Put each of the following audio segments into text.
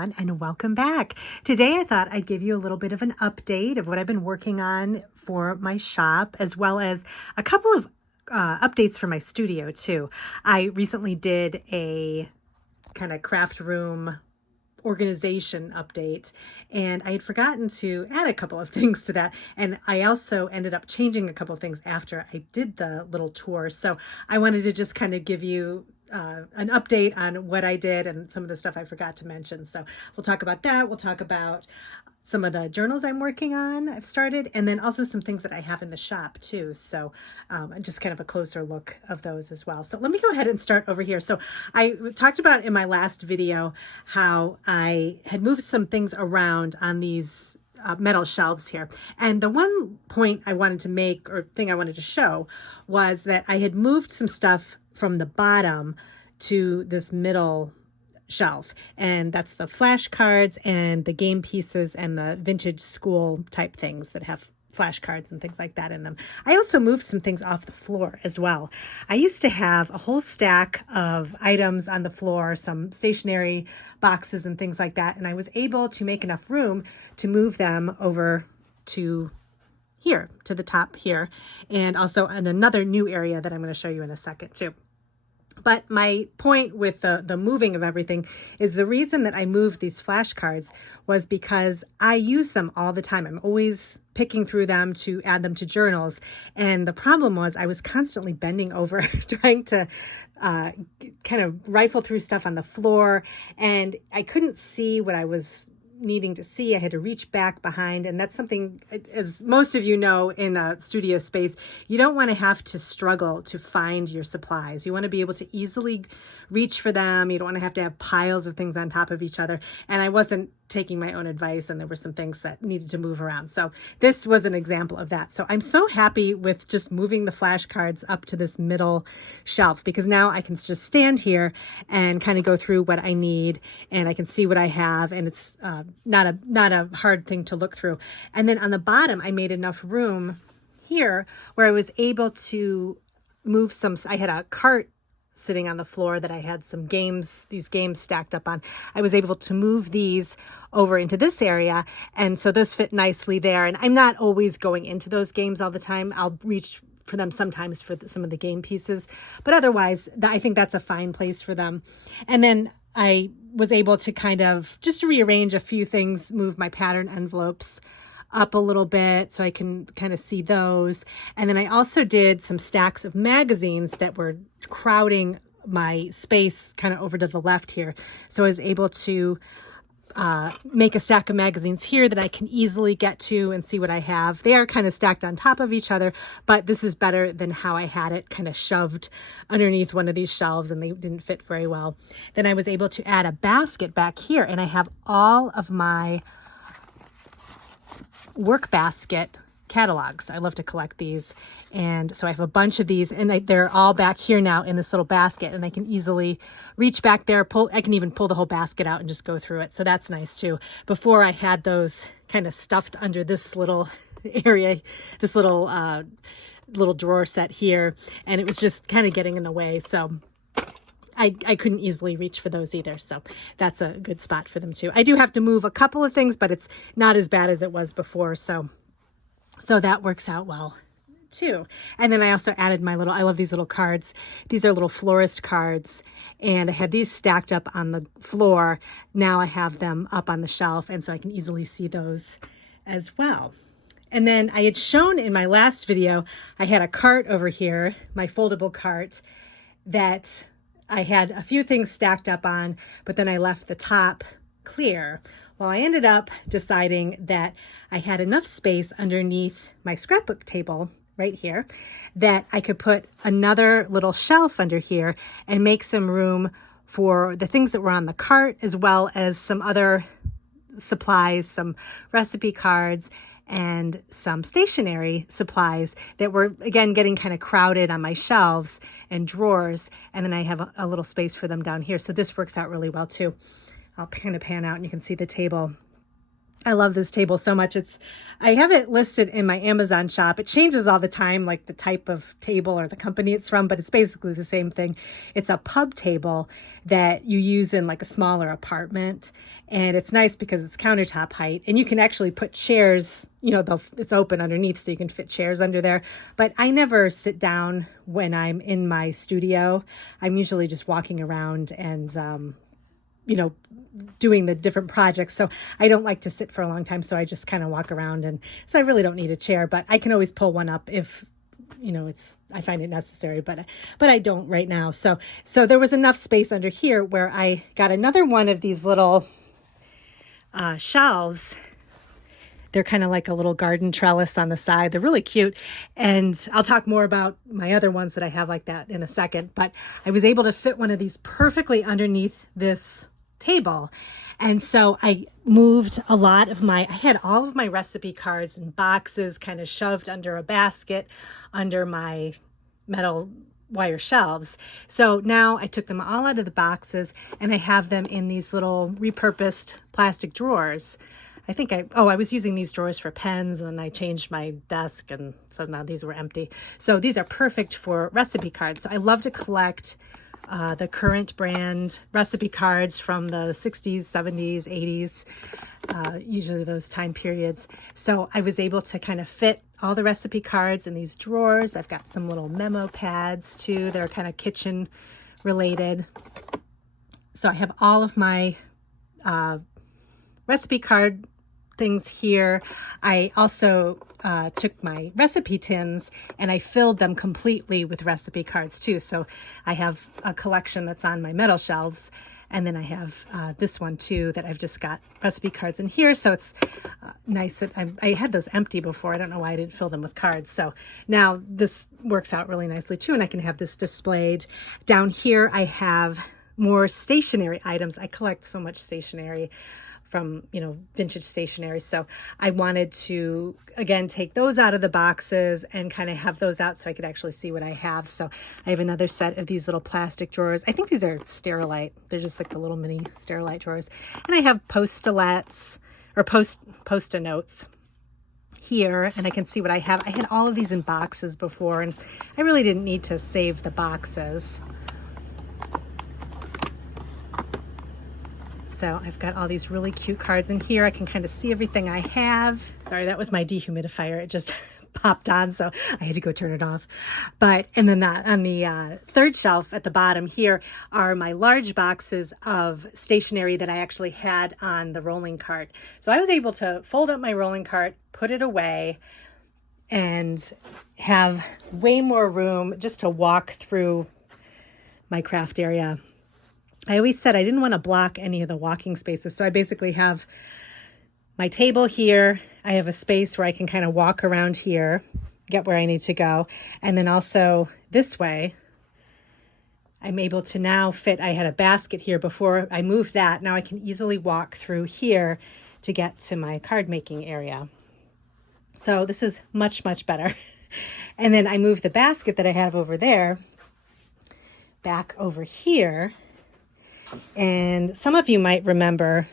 everyone, and welcome back. Today I thought I'd give you a little bit of an update of what I've been working on for my shop, as well as a couple of updates for my studio too. I recently did a kind of craft room organization update, and I had forgotten to add a couple of things to that, and I also ended up changing a couple of things after I did the little tour. So I wanted to just kind of give you an update on what I did and some of the stuff I forgot to mention. So we'll talk about that. We'll talk about some of the journals I'm working on, I've started, and then also some things that I have in the shop too. So just kind of a closer look of those as well. So let me go ahead and start over here. So I talked about in my last video how I had moved some things around on these metal shelves here. And the one point I wanted to make, or thing I wanted to show, was that I had moved some stuff from the bottom to this middle shelf, and that's the flashcards and the game pieces and the vintage school type things that have flashcards and things like that in them. I also moved some things off the floor as well. I used to have a whole stack of items on the floor, some stationery boxes and things like that, and I was able to make enough room to move them over to here, to the top here, and also in another new area that I'm going to show you in a second too. But my point with the moving of everything is the reason that I moved these flashcards was because I use them all the time. I'm always picking through them to add them to journals. And the problem was I was constantly bending over trying to kind of rifle through stuff on the floor. And I couldn't see what I was needing to see. I had to reach back behind, and that's something, as most of you know, in a studio space, you don't want to have to struggle to find your supplies. You want to be able to easily reach for them. You don't want to have piles of things on top of each other. And I wasn't taking my own advice, and there were some things that needed to move around. So this was an example of that. So I'm so happy with just moving the flashcards up to this middle shelf, because now I can just stand here and kind of go through what I need, and I can see what I have, and it's not a hard thing to look through. And then on the bottom, I made enough room here where I was able to move some. I had a cart sitting on the floor that I had some games, these games stacked up on. I was able to move these over into this area, and so those fit nicely there. And I'm not always going into those games all the time. I'll reach for them sometimes for some of the game pieces, but otherwise I think that's a fine place for them. And then I was able to kind of just rearrange a few things, move my pattern envelopes up a little bit so I can kind of see those. And then I also did some stacks of magazines that were crowding my space kind of over to the left here. So I was able to make a stack of magazines here that I can easily get to and see what I have. They are kind of stacked on top of each other, but this is better than how I had it kind of shoved underneath one of these shelves, and they didn't fit very well. Then I was able to add a basket back here, and I have all of my work basket catalogs. I love to collect these, and so I have a bunch of these, and they're all back here now in this little basket, and I can easily reach back there, I can even pull the whole basket out and just go through it. So that's nice too. Before, I had those kind of stuffed under this little area, this little drawer set here, and it was just kind of getting in the way. So I couldn't easily reach for those either. So that's a good spot for them too. I do have to move a couple of things, but it's not as bad as it was before. So that works out well too. And then I also added my I love these little cards. These are little florist cards, and I had these stacked up on the floor. Now I have them up on the shelf, and so I can easily see those as well. And then I had shown in my last video, I had a cart over here, my foldable cart, that I had a few things stacked up on, but then I left the top clear. Well, I ended up deciding that I had enough space underneath my scrapbook table right here that I could put another little shelf under here and make some room for the things that were on the cart, as well as some other supplies, some recipe cards, and some stationery supplies that were, again, getting kind of crowded on my shelves and drawers. And then I have a little space for them down here. So this works out really well too. I'll kind of pan out and you can see the table. I love this table so much. I have it listed in my Amazon shop. It changes all the time, like the type of table or the company it's from, but it's basically the same thing. It's a pub table that you use in like a smaller apartment. And it's nice because it's countertop height, and you can actually put chairs, it's open underneath so you can fit chairs under there. But I never sit down when I'm in my studio. I'm usually just walking around and, doing the different projects. So I don't like to sit for a long time. So I just kind of walk around, and so I really don't need a chair, but I can always pull one up if, I find it necessary, but I don't right now. So there was enough space under here where I got another one of these little shelves. They're kind of like a little garden trellis on the side. They're really cute. And I'll talk more about my other ones that I have like that in a second. But I was able to fit one of these perfectly underneath this table. And so I moved I had all of my recipe cards and boxes kind of shoved under a basket under my metal wire shelves. So now I took them all out of the boxes and I have them in these little repurposed plastic drawers. I was using these drawers for pens, and then I changed my desk, and so now these were empty. So these are perfect for recipe cards. So I love to collect the current brand recipe cards from the 60s, 70s, 80s, usually those time periods. So I was able to kind of fit all the recipe cards in these drawers. I've got some little memo pads too that are kind of kitchen related. So I have all of my recipe card things here. I also took my recipe tins and I filled them completely with recipe cards too. So I have a collection that's on my metal shelves, and then I have this one too that I've just got recipe cards in here. So it's nice that I had those empty before. I don't know why I didn't fill them with cards. So now this works out really nicely too, and I can have this displayed. Down here I have more stationery items. I collect so much stationery from, vintage stationery. So I wanted to, again, take those out of the boxes and kind of have those out so I could actually see what I have. So I have another set of these little plastic drawers. I think these are Sterilite. They're just like the little mini Sterilite drawers. And I have Post-it-notes or Post-it notes here, and I can see what I have. I had all of these in boxes before, and I really didn't need to save the boxes. So I've got all these really cute cards in here. I can kind of see everything I have. Sorry, that was my dehumidifier. It just popped on, so I had to go turn it off. And then on the third shelf at the bottom here are my large boxes of stationery that I actually had on the rolling cart. So I was able to fold up my rolling cart, put it away, and have way more room just to walk through my craft area. I always said I didn't want to block any of the walking spaces. So I basically have my table here. I have a space where I can kind of walk around here, get where I need to go. And then also this way, I'm able to now fit, I had a basket here before I moved that. Now I can easily walk through here to get to my card making area. So this is much, much better. And then I moved the basket that I have over there back over here. And some of you might remember,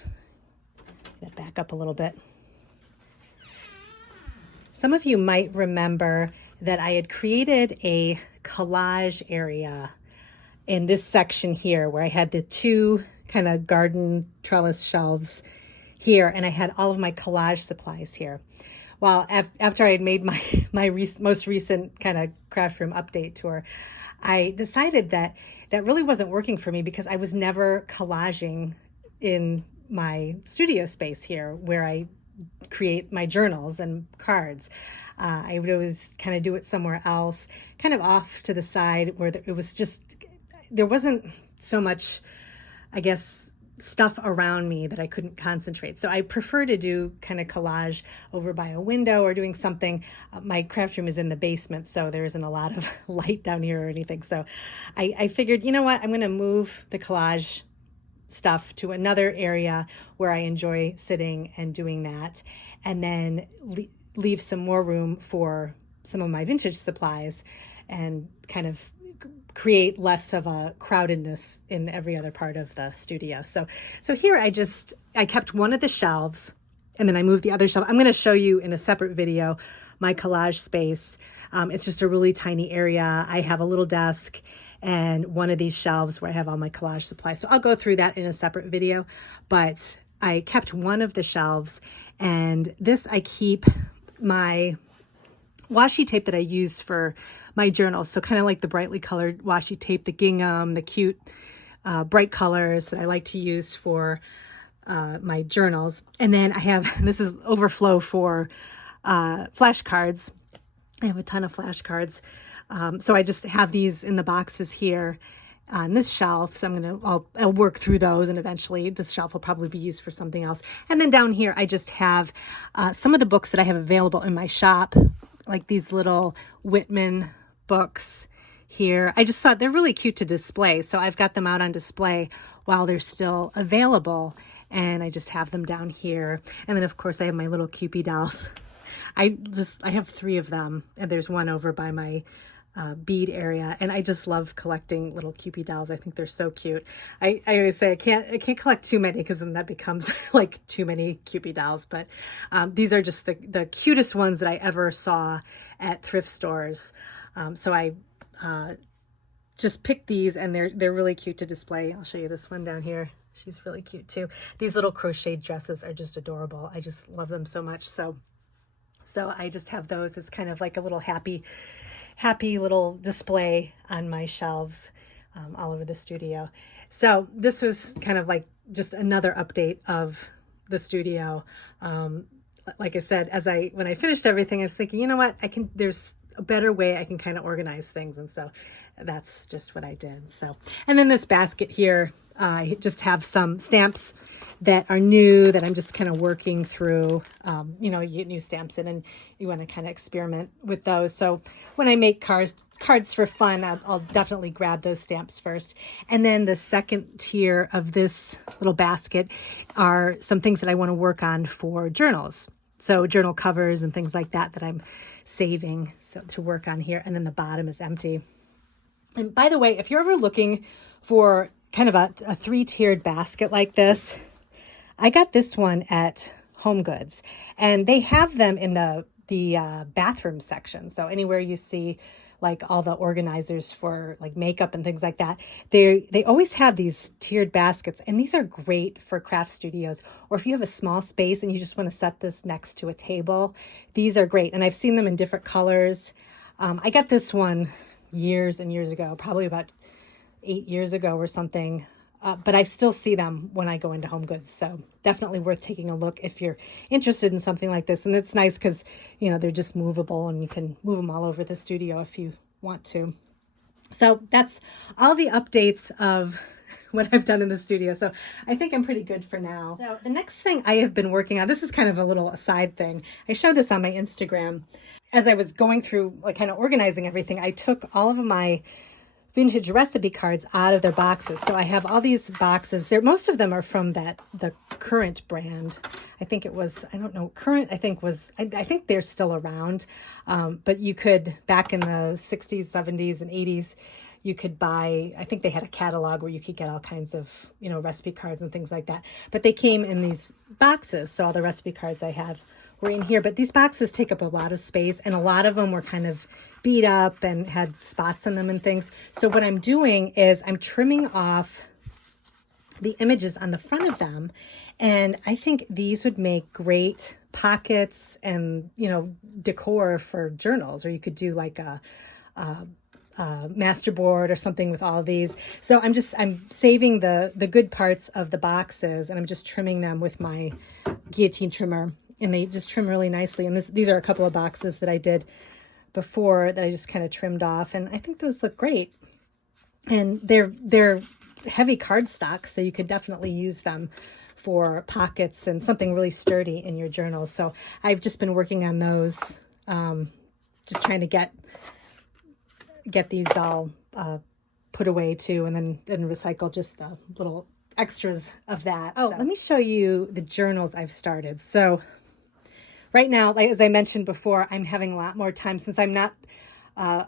back up a little bit. Some of you might remember that I had created a collage area in this section here where I had the two kind of garden trellis shelves here, and I had all of my collage supplies here. Well, after I had made my most recent kind of craft room update tour, I decided that really wasn't working for me because I was never collaging in my studio space here where I create my journals and cards. I would always kind of do it somewhere else, kind of off to the side where it was just, there wasn't so much, I guess, stuff around me that I couldn't concentrate. So I prefer to do kind of collage over by a window or doing something. My craft room is in the basement, so there isn't a lot of light down here or anything. So I figured, you know what, I'm going to move the collage stuff to another area where I enjoy sitting and doing that, and then leave some more room for some of my vintage supplies and kind of create less of a crowdedness in every other part of the studio. So here I kept one of the shelves and then I moved the other shelf. I'm going to show you in a separate video my collage space. It's just a really tiny area. I have a little desk and one of these shelves where I have all my collage supplies. So I'll go through that in a separate video, but I kept one of the shelves, and this I keep my washi tape that I use for my journals. So kind of like the brightly colored washi tape, the gingham, the cute bright colors that I like to use for my journals. And then I have, this is overflow for flashcards. I have a ton of flashcards. So I just have these in the boxes here on this shelf. So I'll work through those, and eventually this shelf will probably be used for something else. And then down here, I just have some of the books that I have available in my shop, like these little Whitman books here. I just thought they're really cute to display. So I've got them out on display while they're still available. And I just have them down here. And then of course I have my little Cupid dolls. I have 3 of them, and there's one over by my bead area, and I just love collecting little Cupid dolls. I think they're so cute. I always say I can't collect too many, because then that becomes like too many Cupid dolls. But these are just the cutest ones that I ever saw at thrift stores. So I just picked these, and they're really cute to display. I'll show you this one down here. She's really cute too. These little crocheted dresses are just adorable. I just love them so much. So I just have those as kind of like a little happy little display on my shelves all over the studio. So this was kind of like just another update of the studio. Like I said, when I finished everything, I was thinking, you know what, there's a better way I can kind of organize things. And so that's just what I did. So, and then this basket here, I just have some stamps that are new that I'm just kind of working through. You get new stamps in, and you want to kind of experiment with those. So when I make cards for fun, I'll definitely grab those stamps first. And then the second tier of this little basket are some things that I want to work on for journals. So journal covers and things like that I'm saving to work on here. And then the bottom is empty. And by the way, if you're ever looking for kind of a 3-tiered basket like this, I got this one at Home Goods, and they have them in the bathroom section. So anywhere you see like all the organizers for like makeup and things like that, they always have these tiered baskets, and these are great for craft studios, or if you have a small space and you just want to set this next to a table. These are great, and I've seen them in different colors. I got this one years and years ago, probably about 8 years ago or something. But I still see them when I go into Home Goods. So definitely worth taking a look if you're interested in something like this. And it's nice because, they're just movable, and you can move them all over the studio if you want to. So that's all the updates of what I've done in the studio. So I think I'm pretty good for now. So the next thing I have been working on, this is kind of a little aside thing. I showed this on my Instagram. As I was going through, like, kind of organizing everything, I took all of my vintage recipe cards out of their boxes. So I have all these boxes. Most of them are from the Current brand. I think it was, I don't know, Current, I think they're still around. But you could, back in the 60s, 70s, and 80s, you could buy, I think they had a catalog where you could get all kinds of, recipe cards and things like that. But they came in these boxes. So all the recipe cards I have were in here. But these boxes take up a lot of space, and a lot of them were kind of beat up and had spots on them and things. So what I'm doing is I'm trimming off the images on the front of them. And I think these would make great pockets and, decor for journals, or you could do like a masterboard or something with all these. So I'm saving the good parts of the boxes, and I'm just trimming them with my guillotine trimmer, and they just trim really nicely. And these are a couple of boxes that I did before that I just kind of trimmed off, and I think those look great. And they're heavy cardstock, so you could definitely use them for pockets and something really sturdy in your journal. So I've just been working on those, just trying to get these all put away too, and then recycle just the little extras of that. Oh, so let me show you the journals I've started. So right now, like as I mentioned before, I'm having a lot more time since I'm not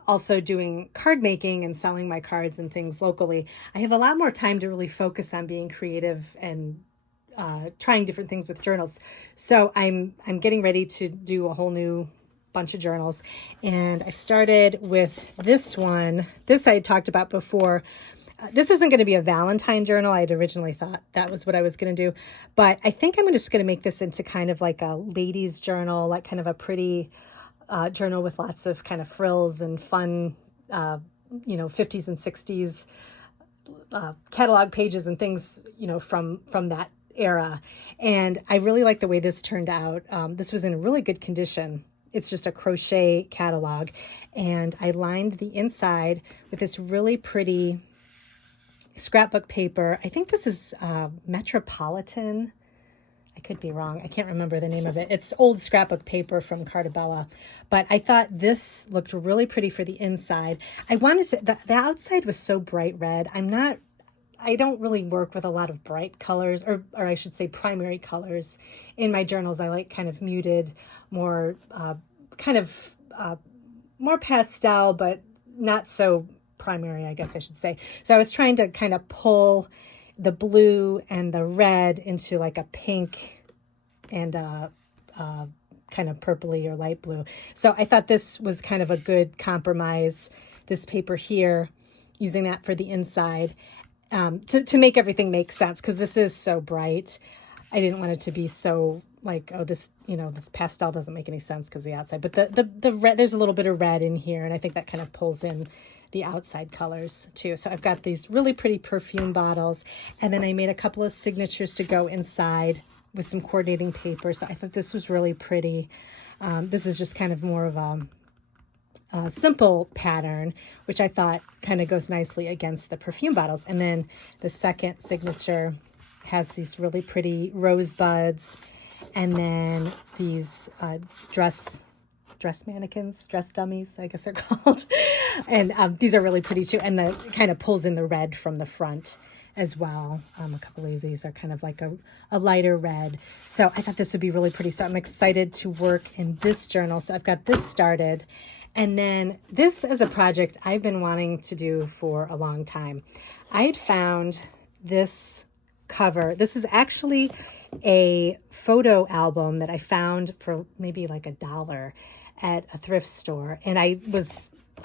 also doing card making and selling my cards and things locally. I have a lot more time to really focus on being creative and trying different things with journals. So I'm getting ready to do a whole new bunch of journals. And I started with this one. This I had talked about before. This isn't going to be a Valentine journal. I'd originally thought that was what I was going to do. But I think I'm just going to make this into kind of like a ladies' journal, like kind of a pretty journal with lots of kind of frills and fun, 50s and 60s catalog pages and things, from that era. And I really like the way this turned out. This was in really good condition. It's just a crochet catalog. And I lined the inside with this really pretty scrapbook paper. I think this is Metropolitan. I could be wrong. I can't remember the name of it. It's old scrapbook paper from Cartabella. But I thought this looked really pretty for the inside. I wanted to, the outside was so bright red. I don't really work with a lot of bright colors, or I should say primary colors in my journals. I like kind of muted, more more pastel, but not so primary, I guess I should say. So I was trying to kind of pull the blue and the red into like a pink and kind of purpley or light blue. So I thought this was kind of a good compromise, this paper here, using that for the inside. To make everything make sense, because this is so bright. I didn't want it to be so like, oh, this pastel doesn't make any sense because the outside. But the red, there's a little bit of red in here, and I think that kind of pulls in the outside colors too. So I've got these really pretty perfume bottles, and then I made a couple of signatures to go inside with some coordinating paper. So I thought this was really pretty. This is just kind of more of a simple pattern, which I thought kind of goes nicely against the perfume bottles. And then the second signature has these really pretty rosebuds, and then these dress mannequins, dress dummies, I guess they're called. And these are really pretty too. And the kind of pulls in the red from the front as well. A couple of these are kind of like a lighter red. So I thought this would be really pretty. So I'm excited to work in this journal. So I've got this started. And then this is a project I've been wanting to do for a long time. I had found this cover. This is actually a photo album that I found for maybe like $1 at a thrift store. And I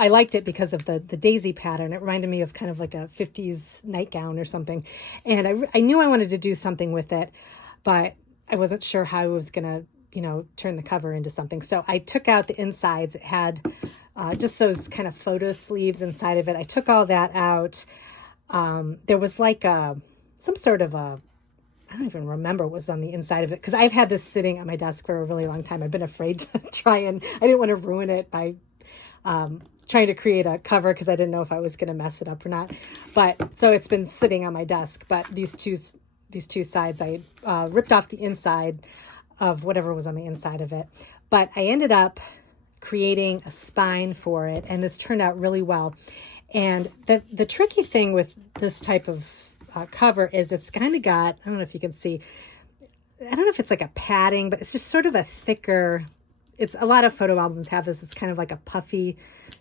liked it because of the daisy pattern. It reminded me of kind of like a 50s nightgown or something. And I knew I wanted to do something with it, but I wasn't sure how I was going to turn the cover into something. So I took out the insides. It had just those kind of photo sleeves inside of it. I took all that out. There was like some sort of I don't even remember what was on the inside of it, because I've had this sitting on my desk for a really long time. I've been afraid to I didn't want to ruin it by trying to create a cover, because I didn't know if I was going to mess it up or not. But so it's been sitting on my desk. But these two sides, I ripped off the inside of whatever was on the inside of it. But I ended up creating a spine for it, and this turned out really well. And the tricky thing with this type of cover is it's kind of got, I don't know if you can see, I don't know if it's like a padding, but it's just sort of a thicker, it's a lot of photo albums have this. It's kind of like a puffy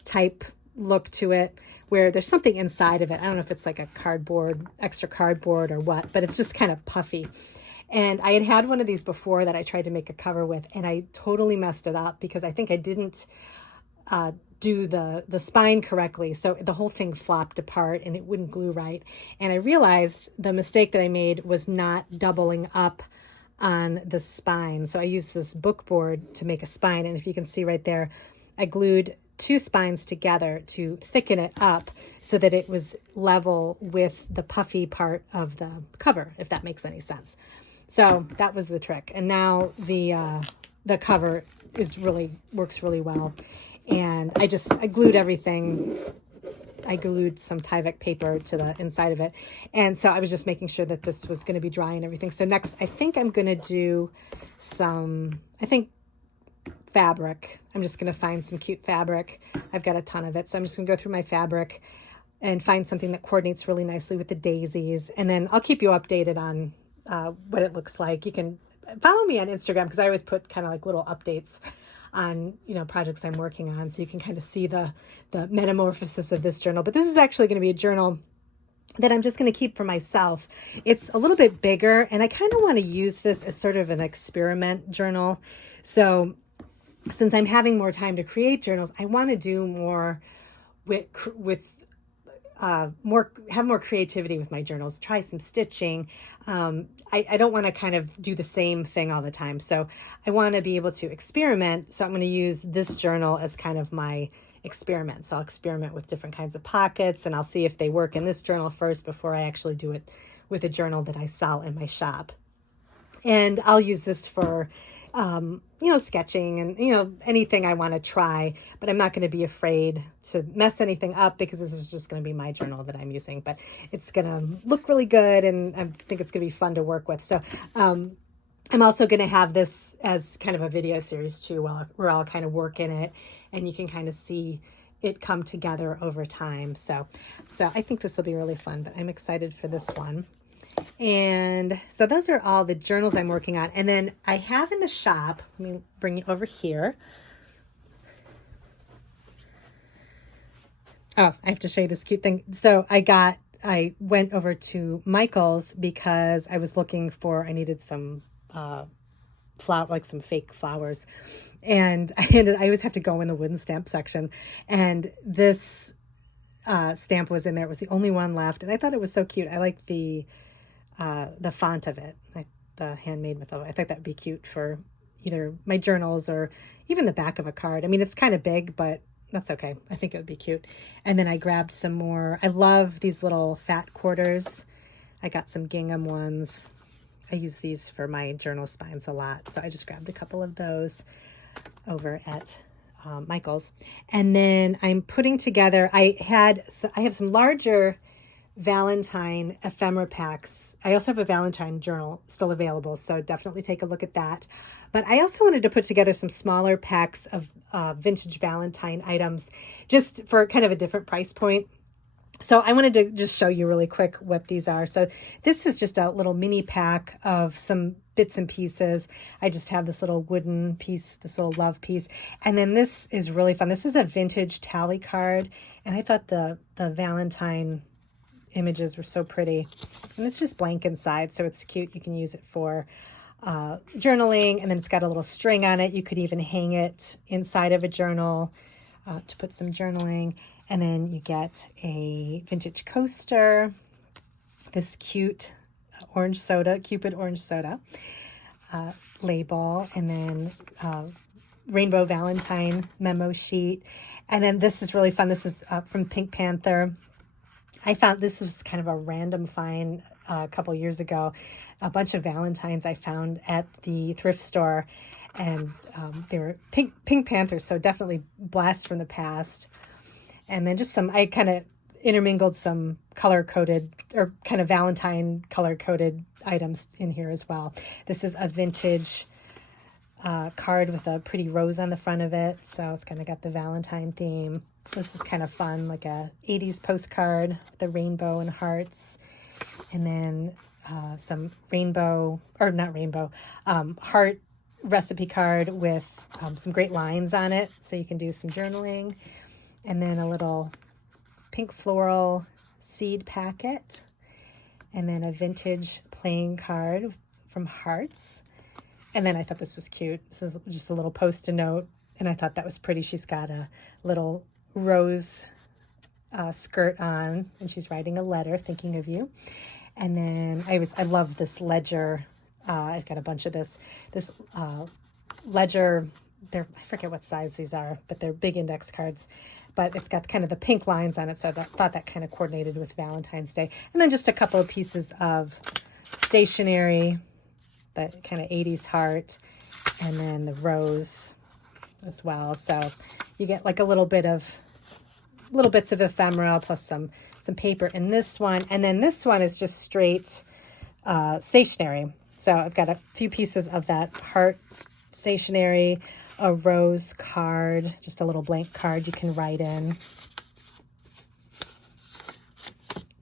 type look to it, where there's something inside of it. I don't know if it's like a extra cardboard or what, but it's just kind of puffy. And I had one of these before that I tried to make a cover with, and I totally messed it up because I think I didn't do the spine correctly. So the whole thing flopped apart and it wouldn't glue right. And I realized the mistake that I made was not doubling up on the spine. So I used this book board to make a spine. And if you can see right there, I glued 2 spines together to thicken it up so that it was level with the puffy part of the cover, if that makes any sense. So that was the trick. And now the cover works really well. And I glued everything. I glued some Tyvek paper to the inside of it. And so I was just making sure that this was going to be dry and everything. So next, I think I'm going to do fabric. I'm just going to find some cute fabric. I've got a ton of it. So I'm just going to go through my fabric and find something that coordinates really nicely with the daisies. And then I'll keep you updated on what it looks like. You can follow me on Instagram, because I always put kind of like little updates on projects I'm working on, so you can kind of see the metamorphosis of this journal. But this is actually going to be a journal that I'm just going to keep for myself. It's a little bit bigger, and I kind of want to use this as sort of an experiment journal. So since I'm having more time to create journals, I want to do more have more creativity with my journals, try some stitching. I don't want to kind of do the same thing all the time. So I want to be able to experiment. So I'm going to use this journal as kind of my experiment. So I'll experiment with different kinds of pockets, and I'll see if they work in this journal first before I actually do it with a journal that I sell in my shop. And I'll use this for, sketching and, anything I want to try, but I'm not going to be afraid to mess anything up because this is just going to be my journal that I'm using, but it's going to look really good. And I think it's going to be fun to work with. So, I'm also going to have this as kind of a video series too, while we're all kind of working it, and you can kind of see it come together over time. So I think this will be really fun, but I'm excited for this one. And so those are all the journals I'm working on. And then I have in the shop, let me bring it over here. Oh, I have to show you this cute thing. So I went over to Michael's because I was looking I needed some some fake flowers. And I always have to go in the wooden stamp section. And this stamp was in there. It was the only one left. And I thought it was so cute. I like the font of it, the handmade with I think that would be cute for either my journals or even the back of a card. I mean, it's kind of big, but that's okay. I think it would be cute. And then I grabbed some more. I love these little fat quarters. I got some gingham ones. I use these for my journal spines a lot. So I just grabbed a couple of those over at Michael's. And then I'm putting together, I have some larger Valentine ephemera packs. I also have a Valentine journal still available, so definitely take a look at that. But I also wanted to put together some smaller packs of vintage Valentine items just for kind of a different price point. So I wanted to just show you really quick what these are. So this is just a little mini pack of some bits and pieces. I just have this little wooden piece, this little love piece. And then this is really fun. This is a vintage tally card. And I thought the Valentine images were so pretty, and it's just blank inside, so it's cute. You can use it for journaling, and then it's got a little string on it. You could even hang it inside of a journal to put some journaling. And then you get a vintage coaster, this cute Cupid orange soda label, and then rainbow Valentine memo sheet. And then this is really fun. This is from Pink Panther. I found this was kind of a random find a couple years ago. A bunch of Valentines I found at the thrift store, and they were Pink Panthers, so definitely blast from the past. And then just I kind of intermingled some color-coded or kind of Valentine color-coded items in here as well. This is a vintage card with a pretty rose on the front of it, so it's kind of got the Valentine theme. This is kind of fun, like a 80s postcard with a rainbow and hearts. And then some heart recipe card with some great lines on it, so you can do some journaling. And then a little pink floral seed packet. And then a vintage playing card from Hearts. And then I thought this was cute. This is just a little post-it note, and I thought that was pretty. She's got a little rose skirt on, and she's writing a letter thinking of you. And then I love this ledger. I've got a bunch of this ledger. I forget what size these are, but they're big index cards. But it's got kind of the pink lines on it, so I thought that kind of coordinated with Valentine's Day. And then just a couple of pieces of stationery, that kind of 80s heart, and then the rose as well. So you get like little bits of ephemera plus some paper in this one. And then this one is just straight stationery. So I've got a few pieces of that heart stationery, a rose card, just a little blank card you can write in.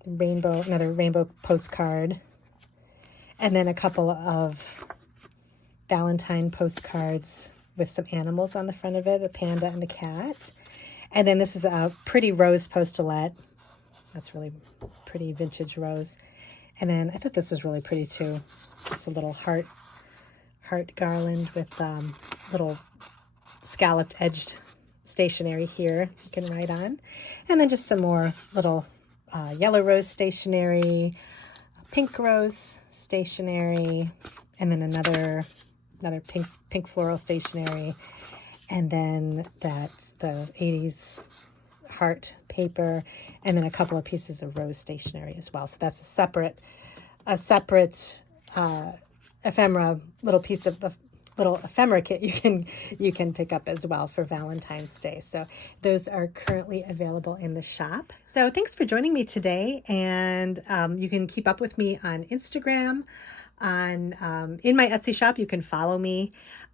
Another rainbow postcard. And then a couple of Valentine postcards with some animals on the front of it, the panda and the cat. And then this is a pretty rose post-it. That's really pretty vintage rose. And then I thought this was really pretty too. Just a little heart garland with little scalloped edged stationery here you can write on. And then just some more little yellow rose stationery, pink rose stationery, and then another pink floral stationery. And then that's the 80s heart paper, and then a couple of pieces of rose stationery as well. So that's a separate ephemera, little ephemera kit you can pick up as well for Valentine's Day. So those are currently available in the shop. So thanks for joining me today, and you can keep up with me on Instagram, in my Etsy shop. You can follow me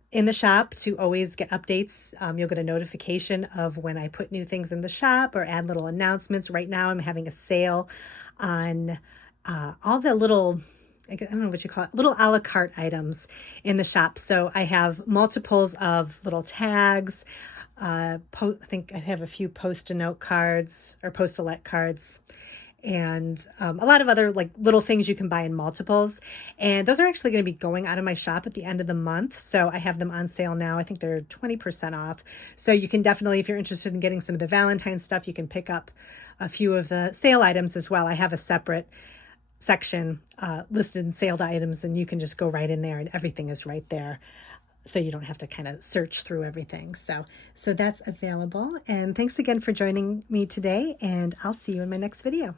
in the shop to always get updates. You'll get a notification of when I put new things in the shop or add little announcements. Right now I'm having a sale on all the little, I don't know what you call it, little a la carte items in the shop. So I have multiples of little tags. I think I have a few post-a-note cards or post-a-let cards, and a lot of other like little things you can buy in multiples. And those are actually going to be going out of my shop at the end of the month. So I have them on sale now. I think they're 20% off. So you can definitely, if you're interested in getting some of the Valentine stuff, you can pick up a few of the sale items as well. I have a separate section listed in sale items, and you can just go right in there and everything is right there. So you don't have to kind of search through everything. So that's available. And thanks again for joining me today, and I'll see you in my next video.